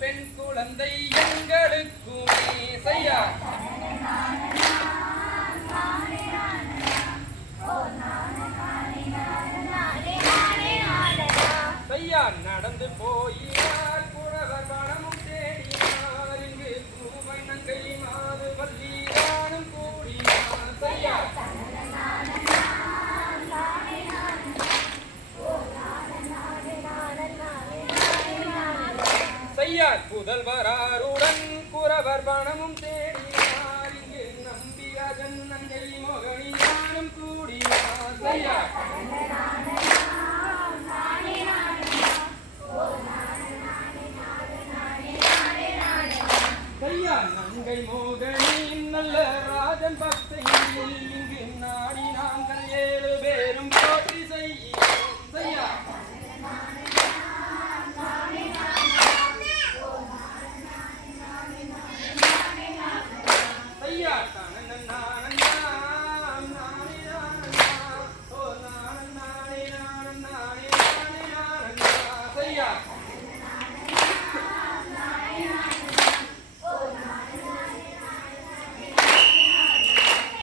பெண் குழந்தை எங்களுக்குமே. செய்யா செய்யா நடந்து போயினார் குழவர் பணமும் தேடினார் இங்கு பூவை நங்கை மாது வல்லீரானும் கூடினார். செய்யா செய்யார் புதல்வராருடன் குறவர் பணமும் தேடினார். இங்கு நம்பிராஜன் நங்கை மோகனியானும் கூடினார். செய்யார் ஐயா நங்கை மோகனின் நல்ல ராஜன் பக்தையில் இங்கு நாடி நாங்கள் ஏழு பேரும் போட்டி செய்யும் ஐயா ஐயா தானன் நானன் Yeah.